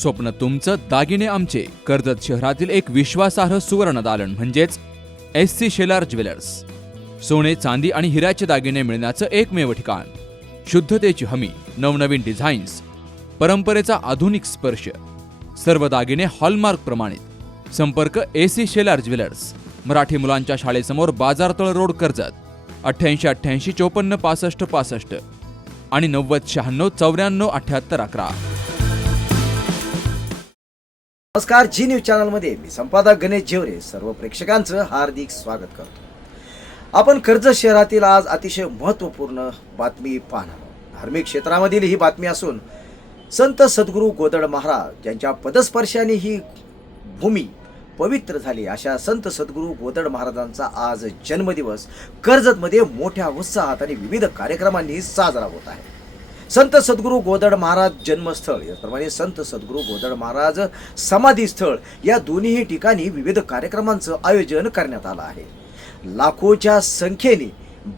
स्वप्न तुमचं, दागिने आमचे. कर्जत शहरातील एक विश्वासार्ह सुवर्ण दालन म्हणजेच SC शेलार ज्वेलर्स. सोने, चांदी आणि हिऱ्याचे दागिने मिळण्याचं एकमेव ठिकाण. शुद्धतेची हमी, नवनवीन डिझाईन्स, परंपरेचा आधुनिक स्पर्श. सर्व दागिने हॉलमार्क प्रमाणित. संपर्क SC शेलार ज्वेलर्स, मराठी मुलांच्या शाळेसमोर, बाजारतळ रोड, कर्जत. 8888 54 65 65 आणि 90 96 94 78 11. नमस्कार, जी न्यूज चॅनलमध्ये मी संपादक गणेश जेवरे सर्व प्रेक्षकांचं हार्दिक स्वागत करतो. आपण कर्जत शहरातील आज अतिशय महत्त्वपूर्ण बातमी पाहणार आहोत. धार्मिक क्षेत्रामधील ही बातमी असून संत सद्गुरू गोदड महाराज यांच्या पदस्पर्शाने ही भूमी पवित्र झाली. अशा संत सद्गुरू गोदड महाराजांचा आज जन्मदिवस कर्जतमध्ये मोठ्या उत्साहात आणि विविध कार्यक्रमांनी साजरा होत आहे. संत सद्गुरू गोदड महाराज जन्मस्थळ याप्रमाणे संत सद्गुरू गोदड महाराज समाधीस्थळ या दोन्ही ठिकाणी विविध कार्यक्रमांचं आयोजन करण्यात आलं आहे. लाखोच्या संख्येने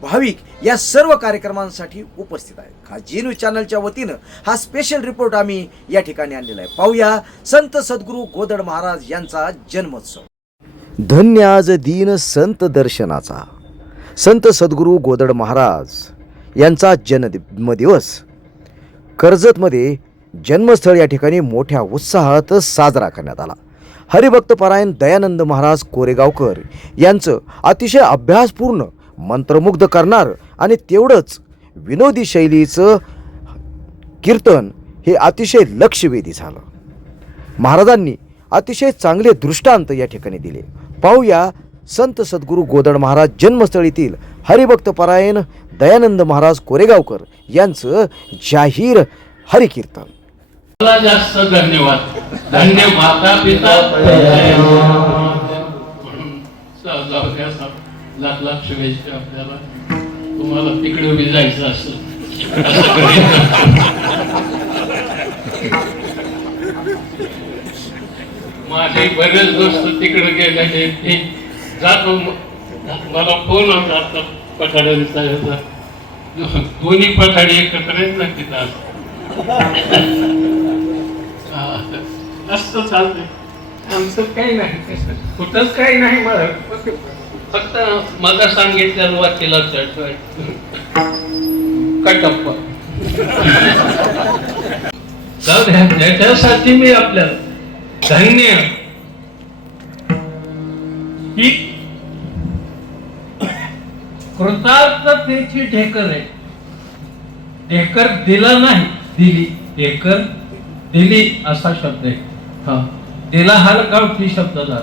भाविक या सर्व कार्यक्रमांसाठी उपस्थित आहेत. हा जी न्यूज चॅनलच्या वतीनं हा स्पेशल रिपोर्ट आम्ही या ठिकाणी आणलेला आहे. पाहूया संत सद्गुरू गोदड महाराज यांचा जन्मोत्सव. धन्य आज दीन संत दर्शनाचा. संत सद्गुरू गोदड महाराज यांचा जन्मदिवस कर्जतमध्ये जन्मस्थळ या ठिकाणी मोठ्या उत्साहात साजरा करण्यात आला. हरिभक्त परायण दयानंद महाराज कोरेगावकर यांचं अतिशय अभ्यासपूर्ण, मंत्रमुग्ध करणार आणि तेवढंच विनोदी शैलीचं कीर्तन हे अतिशय लक्षवेधी झालं. महाराजांनी अतिशय चांगले दृष्टांत या ठिकाणी दिले. पाहूया संत सद्गुरू गोदड महाराज जन्मस्थळीतील हरिभक्त परायण दयानंद महाराज कोरेगावकर यांचं जाहीर हरिकीर्तन. जास्त धन्यवाद. धन्य माता पिता. लाख लाख शुभेच्छा. आपल्याला तुम्हाला तिकडे उभी जायचं असेल माझे बरेच दोस्त तिकडे गेलेले ते जातो. मला फोन होता आता पठाड्यांचा, दोन्ही पठाडी एकत्र आहेत ना तिथं. असं चालतंय आमचं. काही नाही, कुठंच काही नाही. मला फक्त मला सांगितलं वाचीला कटप्पा जाऊ द्या. त्याच्यासाठी मी आपल्याला धन्य ही कृतार्थतेची ढेकर आहे. ढेकर दिला नाही, दिली. ढेकर दिली असा शब्द आहे. हा, दिला हा गावठी शब्द झाला.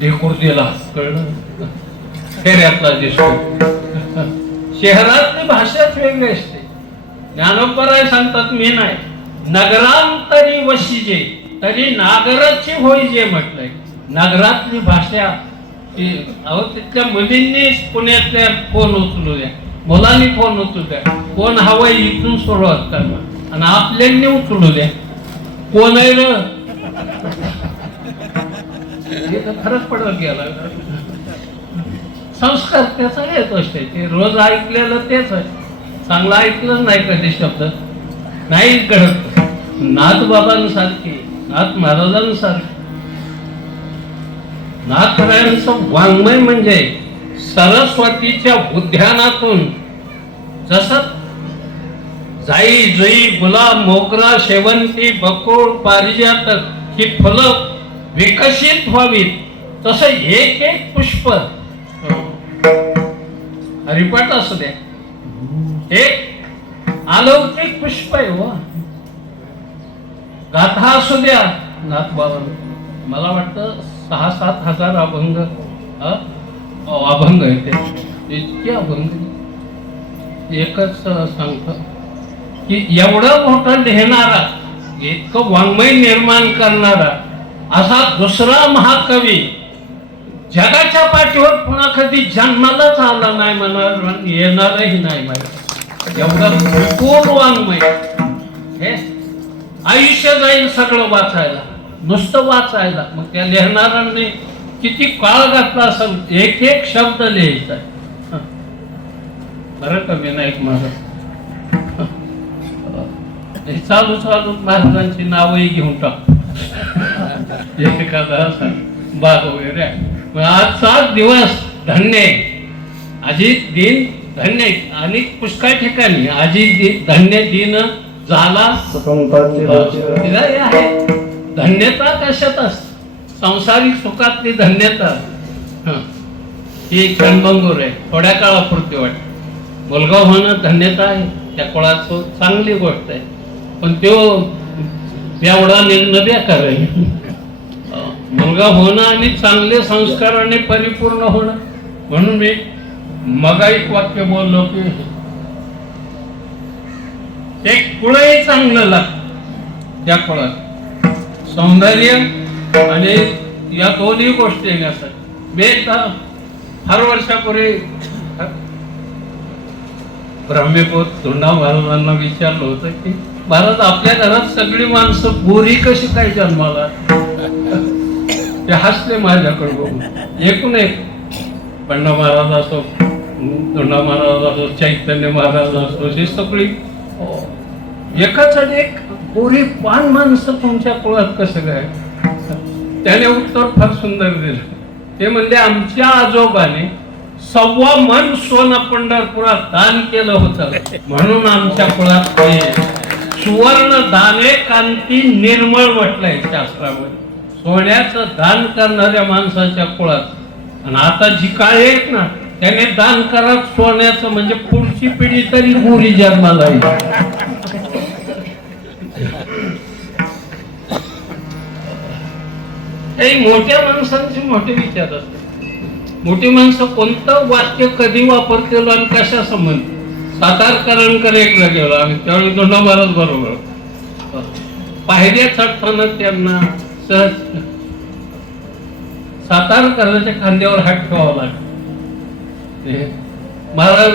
ढेकूर दिला, कळलं? खेड्यातला दिसतो. शहरातली भाषाच वेगळी असते. ज्ञानोबराय सांगतात, मी नाही नगरांतरी वशिजे तरी नागराची होई जे म्हटलंय. नगरातली भाषा अहो, तिथल्या मुलींनी पुण्यातल्या फोन उचलू द्या, मुलांनी फोन उचलू द्या. कोण हवंय इथून सुरुवात करणार आणि आपल्यांनी उचलू द्या. कोण आहे र फरक पडत गेला. संस्कार त्याचा येत असते. ते रोज ऐकलेलं तेच आहे. चांगलं ऐकलं नाही कधी शब्द नाही घडत. नाथ बाबांसारखी, नाथ महाराजांसारखी, नाथरायांचं वाङ्मय म्हणजे सरस्वतीच्या उद्यानातून जसं जाई जुई, गुलाब, मोगरा, शेवंती, बकुळ, पारिजातक ही फुलं विकसित व्हावीत तसं एक एक पुष्प हरिपाठ असू द्या, एक अलौकिक पुष्प आहे. व गाथा असू द्या. नाथ बाबा मला वाटतं 6-7 हजार अभंग अभंग आहे. इतके अभंग एकच सांगतो की एवढं मोठं लिहिणारा, इतकं वाङ्मय निर्माण करणारा असा दुसरा महाकवी जगाच्या पाठीवर पुन्हा कधी जन्मालाच आला नाही, म्हणणार येणारही नाही. माहिती एवढं विपुल वाङ्मय हे आयुष्य जाईल सगळं वाचायला, नुसतं वाचायला. मग त्या लिहिणाऱ्यांनी किती काळ घातला असेल, एक एक शब्द लिहायचा. बरं का विनायक महाराज हे चालू चालू महाराजांची नावही घेऊन टाक एखादा असा बाग वगैरे आहे. मग आजचा दिवस धन्य आहे. अजित दिन धन्य आहे. आणि पुष्कळ ठिकाणी अजित धन्य दिन झाला हे आहे. धन्यता कशात असते? सांसारिक सुखातली धन्यता ही क्षणभंगूर आहे, थोड्या काळापुरती वाटते. मुलगा होणं धन्यता आहे, त्या कुळाचं चांगली गोष्ट आहे, पण तो एवढा निर्णय बेकार आहे. मुलगा होणं आणि चांगले संस्काराने परिपूर्ण होणं. म्हणून मी मग एक वाक्य बोललो की ते कुळही चांगलं लागतं. त्या कुळात सौंदर्य आणि या दोन्ही गोष्टी येण्यासाठी. मी एकदा फार वर्षापूर्वी ब्रह्मपूत धोंडा महाराजांना विचारलं होतं की महाराज, आपल्या घरात सगळी माणसं गोरी कशी काय जन्माला? ते हसले माझ्याकडे बघून. एकूण एक पण्णा महाराज असो, धोंडा महाराज असो, चैतन्य महाराज असो, ही सगळी एकाच एक गोरी पान माणसं तुमच्या कुळात कसं काय? त्याने उत्तर फार सुंदर दिलं. ते म्हणजे आमच्या आजोबाने 1.25 मन सोनं पंढरपुरात दान केलं होतं, म्हणून आमच्या कुळात सुवर्ण दाने कांती निर्मळ म्हटलंय शास्त्रामध्ये. सोन्याचं दान करणाऱ्या माणसाच्या कुळात. आणि आता जी काळे आहेत ना, त्याने दान करा सोन्याचं, म्हणजे पुढची पिढी तरी गोरी जन्माला येईल. मोठ्या माणसांचे मोठे विचार असतात. मोठी माणसं कोणतं वाक्य कधी वापरतेल आणि कशा संबंध. सातारकरांकडे एकदा गेलो आणि त्यावेळी धोंडा महाराज बरोबर. पायऱ्या चढताना त्यांना सहज सातारकरांच्या खांद्यावर हात ठेवावा लागला. महाराज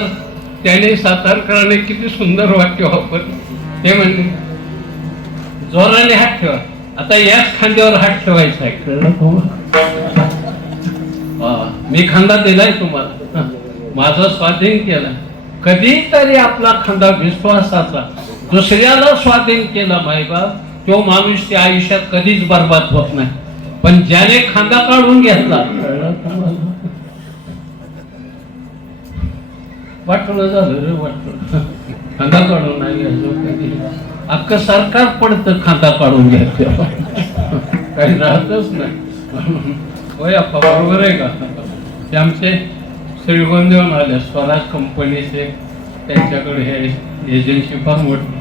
त्याने सातारकरांनी किती सुंदर वाक्य वापरले. ते म्हणजे जोराने हात ठेवा, आता याच खांद्यावर हात ठेवायचा आहे, कळलं तुम्हाला? मी खांदा दिलाय तुम्हाला, माझा स्वाधीन केला. कधीतरी आपला खांदा विश्वासाचा दुसऱ्याला स्वाधीन केला मायबाप, तो माणूस त्या आयुष्यात कधीच बर्बाद होत नाही. पण ज्याने खांदा काढून घेतला, वाटलं झालं रे, वाटलं खांदा काढून नाही घ्यायचं. अख्खं सरकार पडतं खांदा काढून घ्यायचं, काही राहतच नाही. होय अप्पा, बरोबर आहे का? ते आमचे श्रीगोंद देऊन आले स्वराज कंपनीचे, त्यांच्याकडे हे एजन्सी फार मोठी,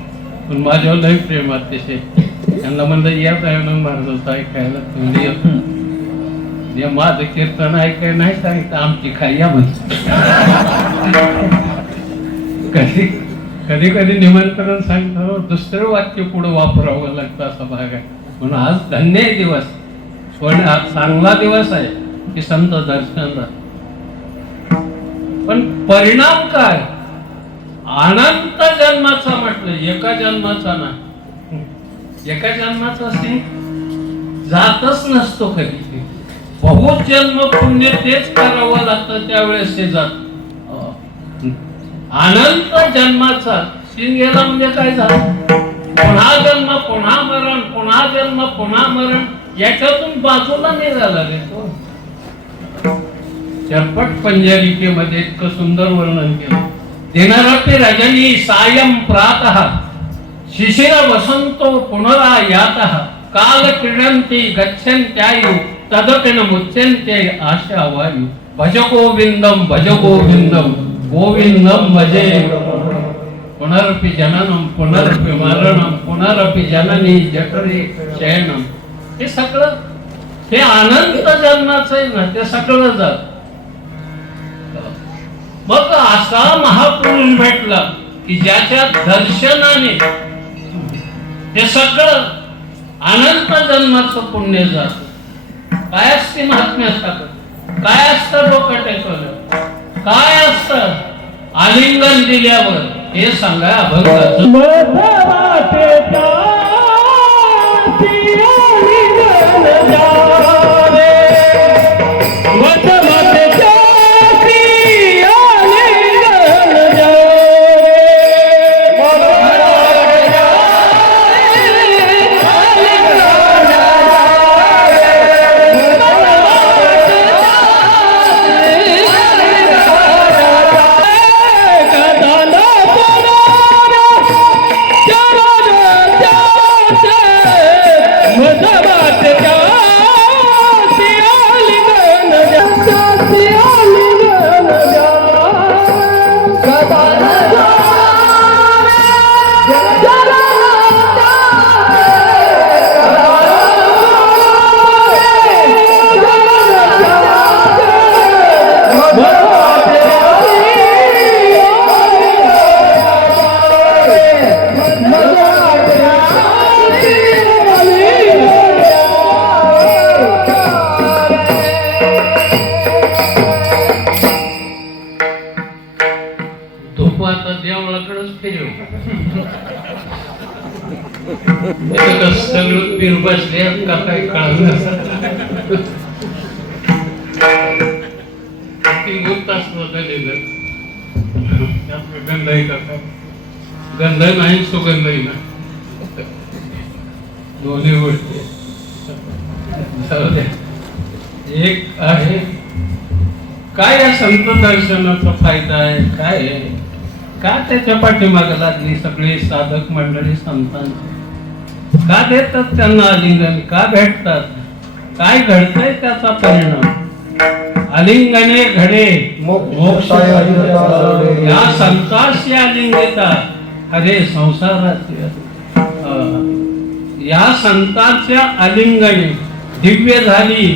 पण माझ्यावर लई प्रेम अतिशय. त्यांना म्हणलं या दयानंद महाराजांचं ऐकायला. म्हणजे माझं कीर्तन ऐकाय नाही सांगितलं, आमची खाई या म्हणजे. कधी कधी निमंत्रण सांगतो, दुसरं वाक्य पुढे वापरावं लागतं, असा भाग आहे. म्हणून आज धन्य दिवस, आज चांगला दिवस आहे की संत दर्शनला. पण परिणाम काय? अनंत जन्माचा म्हटलं, एका जन्माचा नाही. एका जन्माचा असे जातच नसतो कधी. बहुत जन्म पुण्य तेच करावं लागतं, त्यावेळेस हे जात. अनंत जन्माचा सीन गेला म्हणजे काय झालं? पुन्हा जन्म, पुन्हा मरण, पुन्हा जन्म, पुन्हा मरण, याच्यातून बाजूला निघाला रे तो. चरपट पंजरिकेमध्ये इतकं सुंदर वर्णन केलं. दिनरात्री रजनी सायं प्रातः शिशिर वसंतो पुनरायातः काल क्रीडन्ति गच्छन्त्यायु तदपिन मुच्यन्ते आशा वायु. भज गोविंदम, भज गोविंदम, गोविंदम भजे. पुनरपि जननम, पुनरपि मरणम, पुनरपि जननी जठरे शयनम. हे सगळं, हे अनंत जन्माचं आहे ना, ते सगळं जात. मग असा महापुरुष भेटला की ज्याच्या दर्शनाने हे सगळं अनंत जन्माचं पुण्य जात. काय असते महात्म्यात? काय असतं डोकं टेकवलं? काय असतं आलिंगन दिल्यावर? हे सांगा अभंगाचं. धोप आता देवळाकडेच फिरव. आता सगळं पीर बसले का काय कळलं. तीन तास दिलं गंधाई करता. गंध नाही सुगंधही नाही, दोन्ही गोष्टी. एक आहे काय या संत दर्शनाचा फायदा आहे, काय आहे, का त्याच्या पाठीमागे लागली सगळी साधक मंडळी संतांची, का देतात त्यांना आलिंगन, का भेटतात, काय घडतंय त्याचा परिणाम. आलिंगने घडे मोक्ष, या संताशी आलिंगिता हरे संसाराचे. या संतांच्या आलिंगने दिव्य झाली,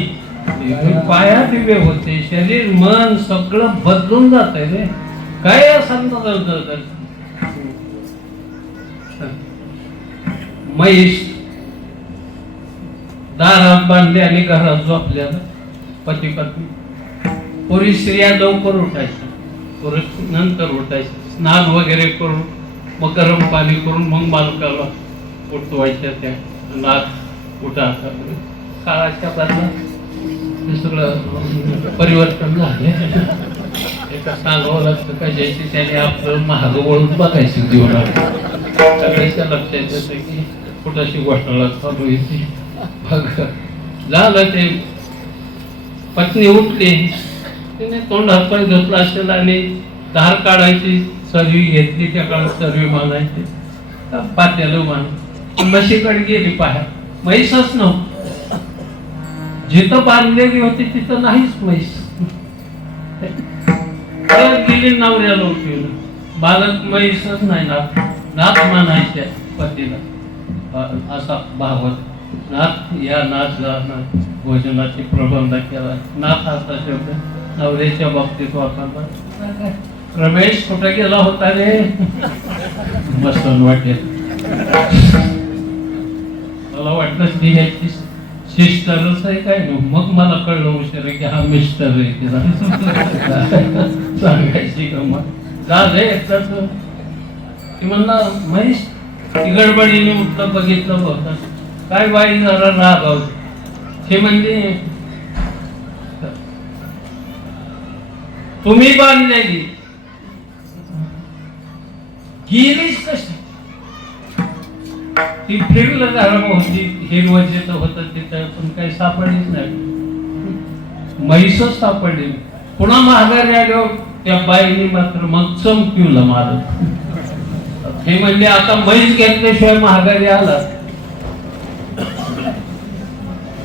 पाया दिव्य होते, शरीर मन सगळं बदलून जात आहे रे. काय या संत म्हैस दारात बांधले आणि घरात झोपल्याला पती पत्नी. पूर्वी स्त्रिया लवकर उठायच्या, पुरुष नंतर उठायचे, स्नान वगैरे करून मग गरम पाणी करून मग मालकाला उठवायच्या. त्या नाक उठा. काळाच्या बदलात सगळं परिवर्तन झाले. एका सांगावं लागतं का ज्याची त्याने आपलं महाग वळून बघायचं जीवनात. सगळ्याच्या लक्षात येतं की कुठाशी घोटाळा चालू येते. बघ झालं ते पत्नी उठली, तिने तोंड हातपाय धुतला असेल आणि धार काढायची सर्वी घेतली. त्या काळात सर्वी मानायची, पात्याला मान. म्हशीकडे गेली पाया, म्हैसच नव्हती. जिथं बांधलेली होती तिथं नाहीच म्हैस. गेली नवऱ्याला उठवलं, बालक म्हैसच नाही. नाथ म्हणायच्या पतीला असा भावत. नाथ या नाथ नाथ भोजनाची प्रबंध केला. नाथ असा शब्द नवऱ्याच्या बाबतीत वापरला. रमेश कुठे गेला होता रे, मस्त वाटेल. मला वाटलं ती ह्याची सिस्टरच आहे काय. मग मला कळलं उशीर की हा मिस्टर आहे. तिला सांगायची गमत झाले. एकदाच ती म्हणला म्हैस, ती गडबडीने उठलं, बघितलं होतं काय बाई जरा रागावली. ते म्हणले तुम्ही बांधलेली गेलीच कशी. ती फिरलं झालं होती, हिरवं जिथं होतं तिथं, पण काही सापडलीच नाही. म्हैसच सापडली. पुन्हा महागारी आल्यावर त्या बाईने मात्र मग चमकीला मारत. हे म्हणजे आता म्हैस घेतल्याशिवाय महागारी आला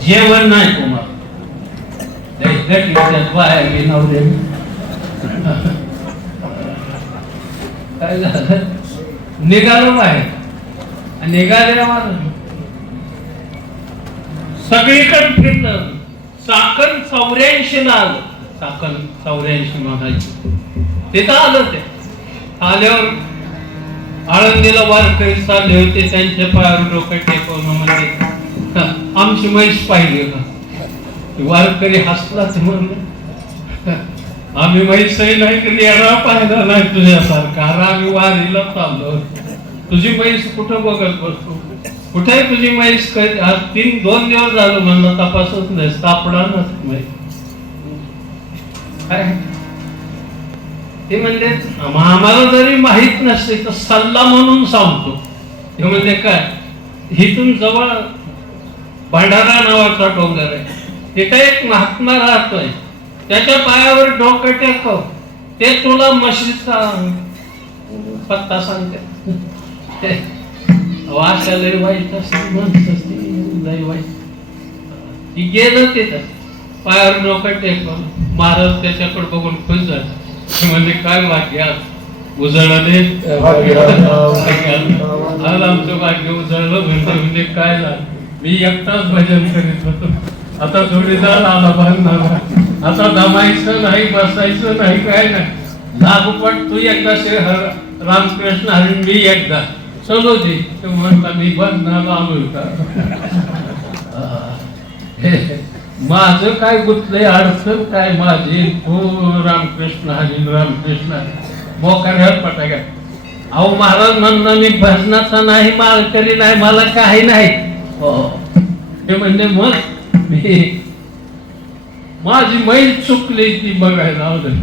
जेवण नाही तुम्हाला. बाहेर गे नवरे काय झालं, निघालो बाहेर. निघाल्यावर सगळीकडे फिरलं. चाकण 84 ला आलं. चाकण 84 म्हणायची. तिथं आलं. ते आल्यावर आळंदीला वारकरी चालले होते. त्यांच्या पायावर डोकं टेकवणं म्हणजे आमची म्हैस पाहिली का. वारकरी हसला. ते म्हणलं आम्ही म्हैसही नाही कधी येणार पाहिला नाही तुझ्यासारखा. आम्ही वारीला चाललो. तुझी म्हैस कुठं बघत बसतो, कुठे तुझी म्हैस. 2 दिवस झालं म्हणलं तपासच नाही, सापडानच म्हैस. काय ते म्हणजे आम्हाला जरी माहित नसते तर सल्ला म्हणून सांगतो. ते म्हणजे काय, इथून जवळ भंडारा नावाचा डोंगर आहे. तिथे एक महात्मा राहतोय. त्याच्या पायावर डोकं टेकव, ते तुला म्हशीचा पत्ता सांगते. वाशा लय वाईट असते, माणसं लय वाईट. ती गेलं तिथं, पायावर डोकं टेकव. महाराज त्याच्याकडे बघून खुश झाले. म्हणजे काय भाग्य उजळले, आमचं भाग्य उजळलं. म्हणजे काय झालं, मी एकटाच भजन करीत होतो. आता जोडीदार आला बांधणार. आता दमायचं नाही, बसायचं नाही, काय नाही. लागोपाठ तू एकदा रामकृष्ण हरी, मी एकदा. चलो दे तो म्हणला मी बंधनाला आलोय का माझं काय गुतलंय अडचण काय माझी हो रामकृष्ण हरी रामकृष्ण हरी मोकार पटाका अहो महाराज म्हणणं मी भजनाचा नाही माळकरी नाही मला काही नाही ते म्हणजे मग मी माझी मैल चुकली ती बघायला आवडेल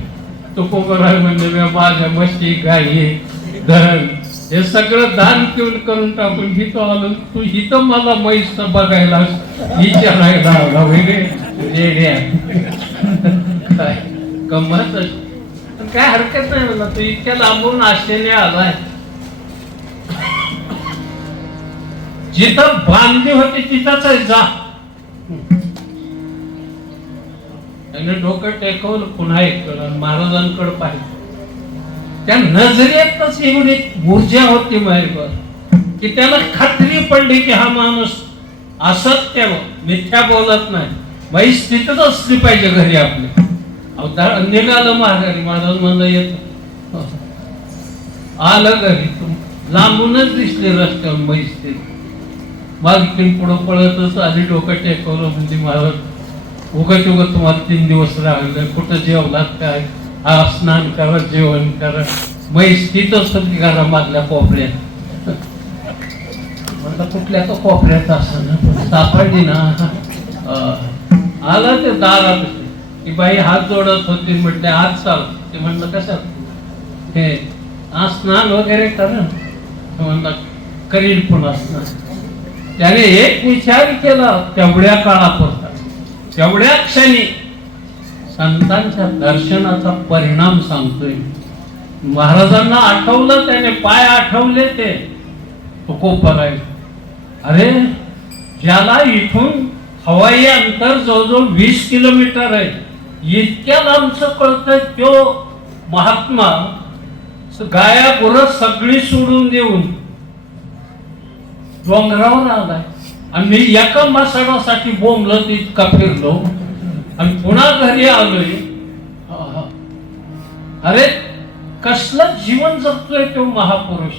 तुकोबराय म्हणजे मी माझ्या म्हशी गाई धरण हे सगळं दान घेऊन करून टाकून हिथं आलो तू हिथं मला म्हैस बघायला विचारायला आला वगैरे काय गंमत काय हरकत नाही मला तू इतक्या लांबून आशेने आलाय जिथं बांधली होती तिथंच जा त्याने डोकं टेकवलं पुन्हा एक महाराजांकडे पाहिजे त्या नजरेतच एवढी ऊर्जा होती माहिती की त्याला खात्री पडली की हा माणूस असत्य मिथ्या बोलत नाही म्हैस तिथंच असली पाहिजे घरी आपल्या अवतार निघालं महागारी महाराज म्हणलं येत आलं घरी लांबूनच दिसले रस्त्यावर म्हैस ते मागीकडून पुढं पळतच आधी डोकं टेकवलं म्हणजे महाराज उगत तुम्हाला 3 दिवस राहिलं कुठं जेवलात काय हा स्नान करा जेवण करा म्हैस तिथंच घरामधल्या कोपऱ्यात म्हणलं कुठल्या तो कोपऱ्यात असं सापडली ना आला ते दारात की बाई हात जोडत होती म्हटले हात चाल ते म्हणलं कशात हे स्नान वगैरे कर म्हणलं करील पुन्हा स्नान त्याने एक विचार केला तेवढ्या काळापुरता तेवढ्या क्षणी संतांच्या दर्शनाचा परिणाम सांगतोय महाराजांना आठवलं त्याने पाय आठवले ते तुकोबराय अरे ज्याला इथून हवाई अंतर जवळजवळ 20 किलोमीटर आहे इतक्या लांबचं कळतंय तो महात्मा गाया गुरं सगळी सोडून देऊन डोंगरावर आलाय आणि मी एका मसाडासाठी बोंबलं इतका फिरलो आणि पुन्हा घरी आलोय अरे कसलं जीवन जगतोय तो महापुरुष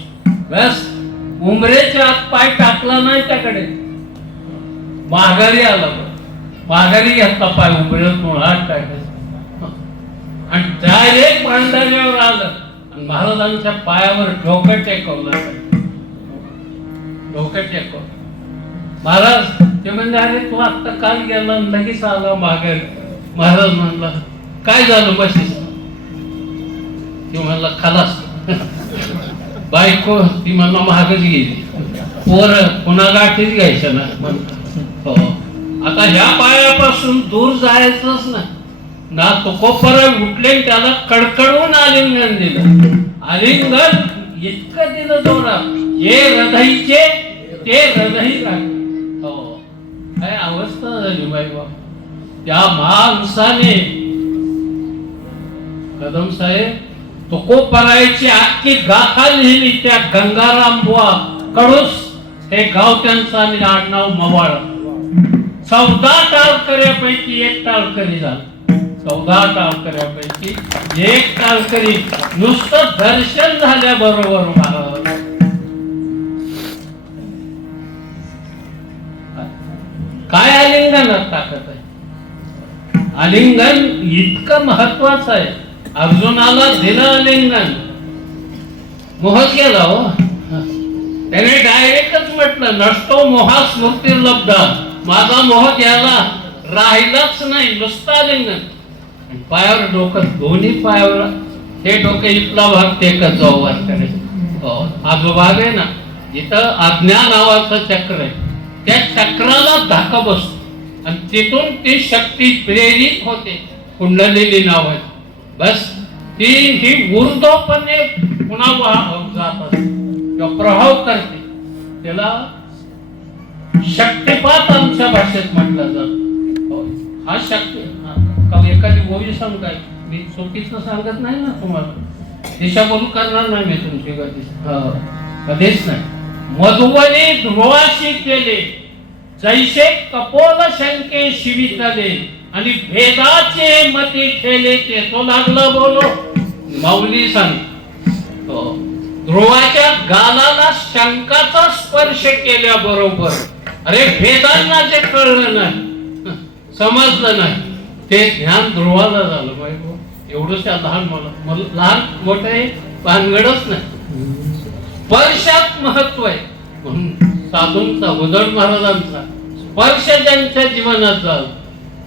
बस उमरेच्या आत पाय टाकला नाही त्याकडे माघारी आला माघारी घेतला पाय उमरेत हात टाकायचा आणि डायरेक्ट भांडाऱ्यावर आलं आणि महाराजांच्या पायावर डोकं टेकवलं डोकं टेकवलं महाराज ते म्हणजे अरे तू आता काल गेला लगेच आला माघारी महाराज म्हणला काय झालं बशीस ते म्हणला खलास बायको ती म्हणला महागच गेली पोर पुन्हा गाठीच घ्यायचं ना हो आता ह्या पायापासून दूर जायचंच ना तुकोबराय उठले त्याला कडकडून आलिंगन दिलं आलिंगन इतकं दिलं जोरात हे हृदयचे ते हृदय हो काय अवस्था झाली बाई बाबा त्या माणसाने कदम साहेब तुकोबरायची आखी गाथा लिहिली त्या गंगाराम बुवा कडूस हे गाव त्यांचं आणि आडनाव मवाळ 14 टाळकऱ्यापैकी एक टाळकरी झाला 14 टाळकऱ्यापैकी एक टाळकरी नुसतं दर्शन झाल्याबरोबर महाराज काय आलिंगनात ताकद आहे आलिंगन इतकं महत्वाचं आहे अर्जुनाला दिलं आलिंगन मोह केला हो त्याने डायरेक्टच म्हटलं नसतो मोहा स्मृती लब्ध माझा मोह घ्यायला राहिलाच नाही नुसतं आलिंगन पायावर डोकं दोन्ही पायावर हे डोकं इथला भाग टेकत जाऊ वर करायचं हा जो भाग आहे ना इथं आज्ञा नावाचं चक्र आहे त्या चक्राला धाका बसतो आणि तिथून ती शक्ती प्रेरित होते कुंडलिनी नावाची बस ती ही ऊर्ध्वपणे पुन्हा जात असते किंवा प्रभाव करते त्याला शक्तिपात आमच्या भाषेत म्हटलं जात हा शक्ती एखादी ओवी सांगताय मी चुकीचं सांगत नाही ना तुम्हाला दिशाभूल करणार नाही मी तुमची कधीच नाही मधुवनी ध्रुवाशी केले जैसे कपोल शंके शिवितले आणि भेदाचे मती ठेले ते तो लागला बोलो माऊली सांग ध्रुवाच्या गालाला शंकाचा स्पर्श केल्याबरोबर अरे वेदांना जे कळलं नाही, समजलं नाही, ते ज्ञान ध्रुवाला झालं. माहिती एवढंच लहान मला लहान मोठं हे भानगडच नाही. स्पर्शात महत्व आहे म्हणून साधूंचा उदड महाराजांचा स्पर्श ज्यांच्या जीवनात झाला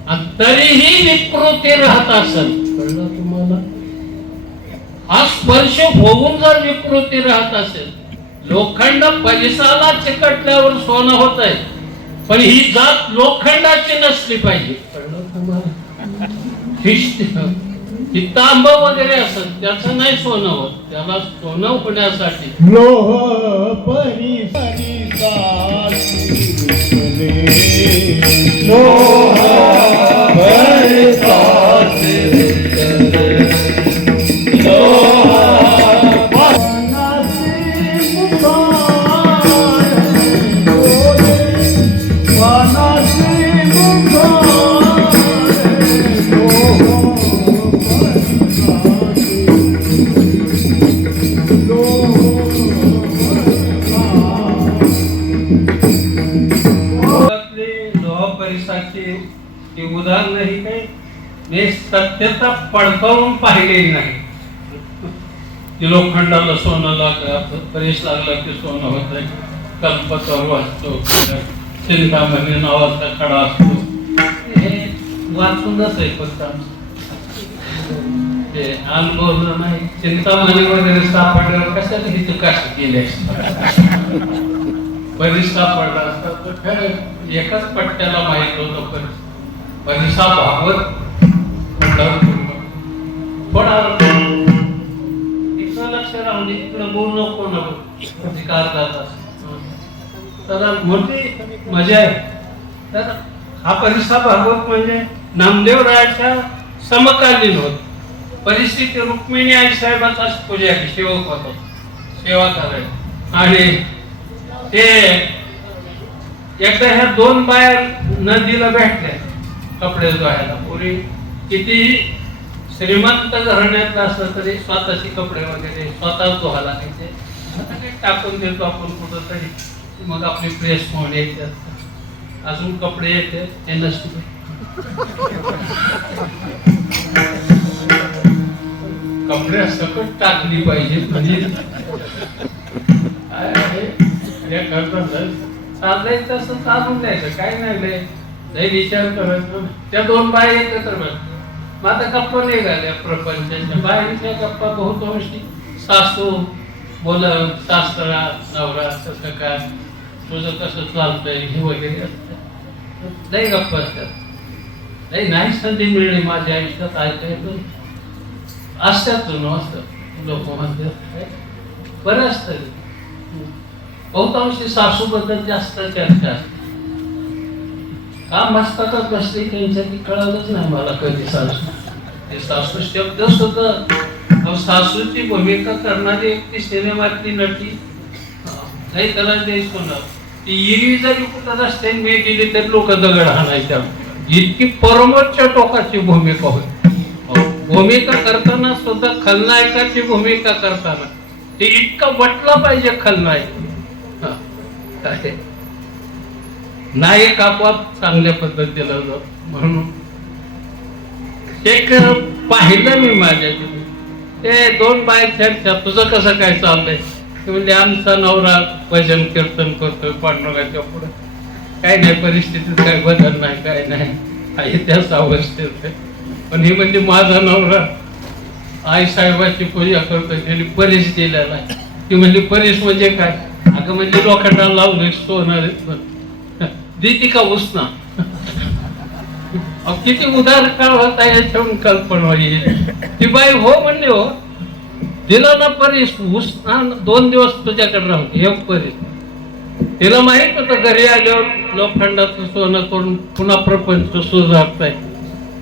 आणि तरीही विकृती राहत असेल, कळलं तुम्हाला? हा स्पर्श होऊन जर विकृती राहत असेल, लोखंड परिसाला चिकटल्यावर सोनं होत आहे, पण ही जात लोखंडाची नसली पाहिजे. कळलं तुम्हाला? ही तांब वगैरे असत त्याचं नाही सोनं होत, त्याला सोनं होण्यासाठी लोह परिसा लोह परिसा उदाहरण ही काही मी सत्यता पडताळून पाहिलेली नाही. की लोखंडाला सोनं लागलं, परेश लागलं की सोनं होत आहे, कल्पतरू असतो, चिंतामणी नावाचा खडा असतो, हे वाचूनच आहे फक्त ते अनुभवलं नाही. चिंतामणी वगैरे सापडल्यावर कशाला ही चुका केली परीस सापडला असता तर एकाच पट्ट्याला माहित होतं. परिसा भागवत थोडा इकडं लक्ष राहून इकडं बोलू नको नको अधिकार जातात, तर मोठी मजा आहे. तर हा परिसा भागवत म्हणजे नामदेव रायाच्या समकालीन होत. परिस्थिती रुक्मिणी आई साहेबांचा पूजा की सेवक होता, सेवा करायला. आणि ते एकदा ह्या दोन बाया नदीला भेटल्या कपडे धुवायला. पूर्वी कितीही श्रीमंत घराण्यात असलं तरी स्वतःचे कपडे वगैरे स्वतःच धुवायला लागायचे. आता काही टाकून देतो आपण कुठं तरी, मग आपली प्रेस म्हणून येते, अजून कपडे येते हे नसते. कपडे सकट टाकली पाहिजे म्हणजे चाललंय तसं चालून द्यायचं, काय नाही लय विचार करायचं. त्या दोन बाया एकत्र मग आता गप्पा निघाल्या प्रपंचाच्या. बाहेरच्या गप्पा बहुतांशी सासू बोलत, सासरा नवरा कसं काय, तुझं कसं चालतंय हे वगैरे असतं. लय गप्पा असतात. नाही संधी मिळली माझ्या आयुष्यात ऐकायचं असतात असतं लोक म्हणतात बरं असतं. बहुतांशी सासूबद्दल जास्त चर्चा असते. काम असतातच बसले त्यांच्यासाठी कळालंच नाही मला कधी सासू. ते सासू शब्द सुद्धा सासूची भूमिका करणारी एक ती सिनेमातली नटी नाही त्याला देश होणार. ती इरवी जरी कुठं रस्ते मी गेली तर लोक दगड हाणायच्या, इतकी परमोच्च टोकाची भूमिका होती. भूमिका करताना सुद्धा खलनायकाची भूमिका करताना ते इतकं वटलं पाहिजे खलनायक. नायक आपोआप चांगल्या पद्धतीला म्हणून एक पाहिलं मी माझ्या ते दोन बाय चर्चा, तुझं कसं काय चाललंय? म्हणजे आमचा नवरा भजन कीर्तन करतोय पांडुरंगाच्या पुढे, काय नाही परिस्थितीत काय बदल नाही, काय नाही आहे त्याच अवस्थेत. पण ही म्हणजे माझा नवरा आई साहेबाची पूजा करतोय, त्यांनी परीस दिलेला आहे. ती म्हणजे परीस म्हणजे काय? अगं म्हणजे लोखंडाला लावून सोनं देती का उसना. किती उदार काळ होता याच्यावरून कल्पना येईल. ती बाई हो म्हणली, हो दिला ना परीस उसना, 2 दिवस तुझ्याकडे राहून हे परीस. तिला माहित होतं घरी आल्यावर लोखंडाचं सोनं करून पुन्हा प्रपंच सुधारताय,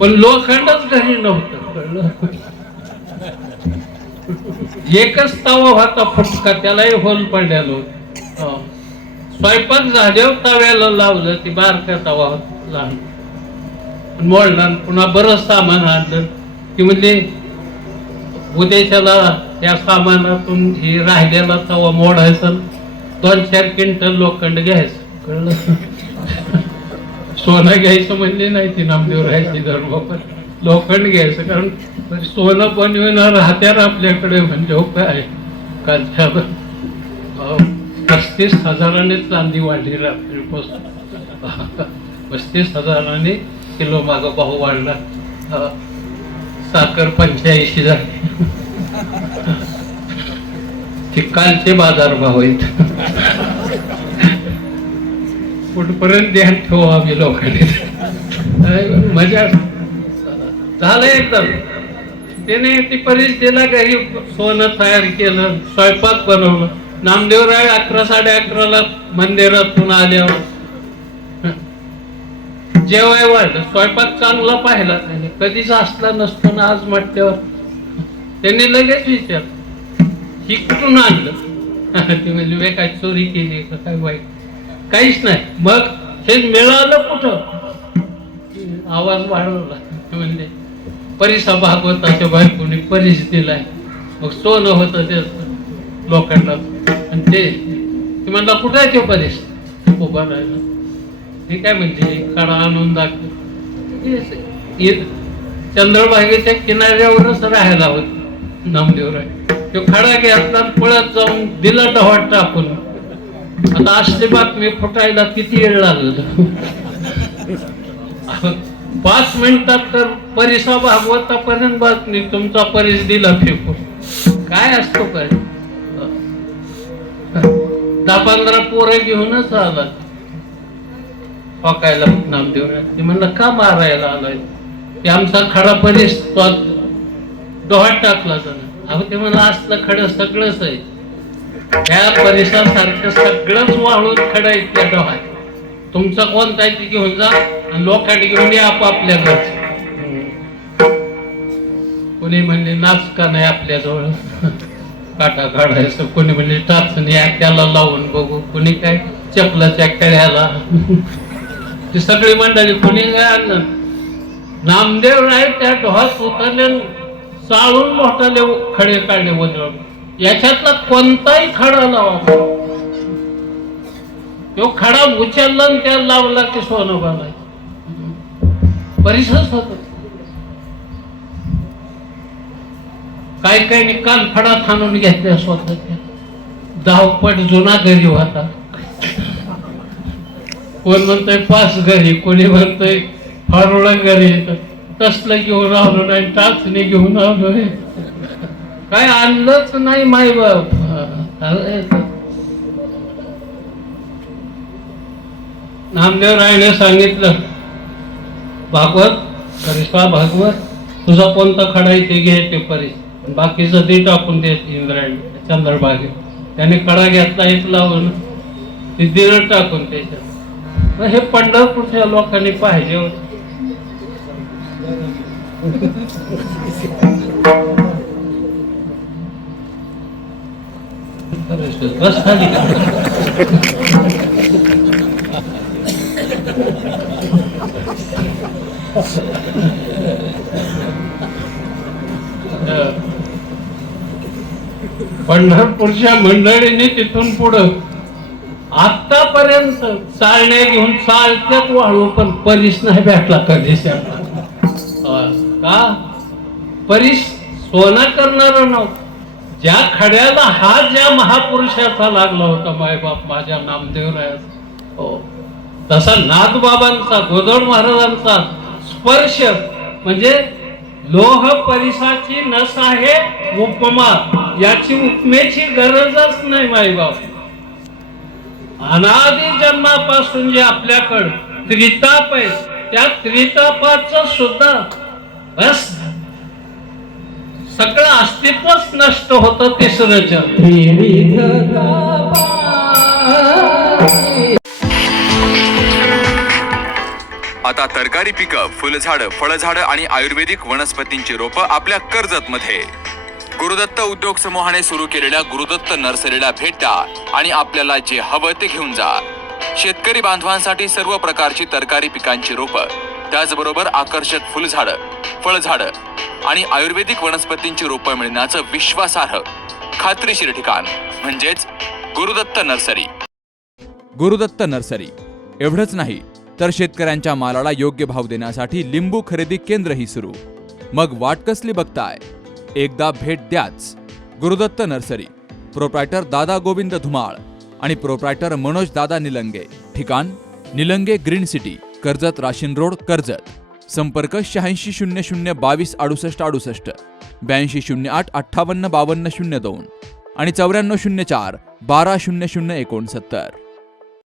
पण लोखंडच घरी नव्हतं. कळलं? एकच तवा होता फुटका, त्यालाही होल पडलेलो. स्वयंपाक झाल्यावर तव्याला लावलं, ती बारका तवा लहान मोडला. पुन्हा बरंच सामान आणलं. ती म्हणली उद्याच्याला त्या सामानातून ही राहिलेला तवा मोडायचं, 2-4 क्विंटल लोखंड घ्यायचं, कळलं. सोनं घ्यायचं म्हणजे नाही ती नामदेव राहायची धर्म, पण लोखंड घ्यायचं, कारण सोनं बनविणार हात्यार आपल्याकडे म्हणजे हो काय. कालच्या 35,000 चांदी वाढली रात्रीपासून, 35,000 किलो मागं भाव वाढला. साखर 85 झाली. ते कालचे बाजार भाव आहेत. कुठपर्यंत ध्यान ठेवू आम्ही लोकांनी. मजा झालं एकदम. त्याने ती परिस्थितीला घरी सोनं तयार केलं, स्वयंपाक बनवलं. नामदेवराय 11-11:30 मंदिरातून आल्यावर जेवाय वाढलं. स्वयंपाक चांगला पाहिला त्याने, कधीच असला नसतो ना आज म्हटल्यावर. त्यांनी लगेच विचारलं, ही कुठून आणलं? ती म्हणजे मी काय चोरी केली का काय वाईट? काहीच नाही. मग हे मिळालं कुठं? आवाज वाढवला. म्हणजे परिसा भागवताच्या बायकोने परिस दिलाय. मग सोनं होतं ते लोकांना. आणि ते म्हणला कुठं आहे ते परिस? उभा राहिला. हे काय म्हणजे कडा आणून दाखव. चंद्रभागेच्या किनाऱ्यावरच राहायला होत नामदेवराय. तो खडा घेतला, पळत जाऊन दिला डहाट टाकून. आता असली बातमी फुटायला किती वेळ लागला? 5 मिनिटात तर परिसा भागवतापर्यंत बातमी तुमचा परिस दिला फेकून. काय असतो काय? 10-15 पोरं घेऊनच आला ठोकायला नामदेवराय. ते म्हणलं का मारायला आलाय? ते आमचा खडा परिस डोहात टाकला जाणार. अहो ते म्हणलं असलं खडं सगळंच आहे. त्या परिसरासारखं सगळंच वाळून खडं आहे त्या डोहात. तुमचा कोणता आहे ते घेऊन जा आणि लोकांनी घेऊन या आपापल्या घरच. कोणी म्हणले नाच का नाही आपल्याजवळ काटा काढायचं, कोणी म्हणजे टाचणी त्याला लावून बघू, कोणी काय चपलाच्या कळ्याला. ती सगळी मंडळी कोणी काय आणलं. नामदेवराय त्या डोहात उतरले, चाळून मोठाले खडे काढले वजळून. याच्यातला कोणताही खडा लावा, तो खडा उचलला आणि त्याला लावला की सोनं बनाय. परिसरच होत. काही काही कान फडा थांबून घेतल्या स्वतःच्या. धावपट जुना घरी होता. कोण म्हणतोय 5 घरी, कोणी म्हणतोय फारुळा घरी. तसलं घेऊन आलो नाही, टाचणी घेऊन आलोय. काय आणलंच नाही माई बाप. नामदेवरायने सांगितलं, भागवत परिसा भागवत, तुझा कोणता खडा आहे ते घे ते परिस, बाकीचं ते टाकून दे इंद्रायण चंद्रभागे. त्याने खडा घेतला, एक लावून ते दिलं टाकून त्याच्यात. हे पंढरपूरच्या लोकांनी पाहिजे होत. बस खाली. पंढरपूरच्या मंडळीने तिथून पुढं आतापर्यंत चालणे घेऊन चालत्यात वाळू, पण परिस नाही भेटला कधी. का परिस सोना करणार नव्हतं. ज्या खड्याला हात ज्या महापुरुषाचा लागला होता मायबाप माझ्या नामदेवरायाचा, हो तसा नाथबाबांचा, गोदड महाराजांचा स्पर्श म्हणजे लोह परिसाची नस आहे उपमा. याची उपमेची गरजच नाही मायबाप. अनादि जन्मापासून जे आपल्याकडं त्रिताप आहे, त्या त्रितापाचं सुद्धा बस सगळं अस्तित्वच नष्ट होतं. तिसरं आता तरकारी पिकं, फुलझाडं, फळझाडं आणि आयुर्वेदिक वनस्पतींची रोपं आपल्या कर्जतमध्ये. गुरुदत्त उद्योग समूहाने सुरू केलेल्या गुरुदत्त नर्सरीला भेट द्या आणि आपल्याला जे हवं ते घेऊन जा. शेतकरी बांधवांसाठी सर्व प्रकारची तरकारी पिकांची रोपं, त्याचबरोबर आकर्षक फुलझाडं, फळझाडं आणि आयुर्वेदिक वनस्पतींची रोपं मिळण्याचं विश्वासार्ह खात्रीशीर ठिकाण म्हणजेच गुरुदत्त नर्सरी. गुरुदत्त नर्सरी एवढंच नाही तर शेतकऱ्यांच्या मालाला योग्य भाव देण्यासाठी लिंबू खरेदी केंद्रही सुरू. मग वाट कसली बघताय? एकदा भेट द्याच. गुरुदत्त नर्सरी, प्रोप्रायटर दादा गोविंद धुमाळ आणि प्रोप्रायटर मनोज दादा निलंगे. ठिकाण निलंगे ग्रीन सिटी, कर्जत राशीन रोड, कर्जत. संपर्क 860022 6868, 8208 585202 आणि 9404 120069.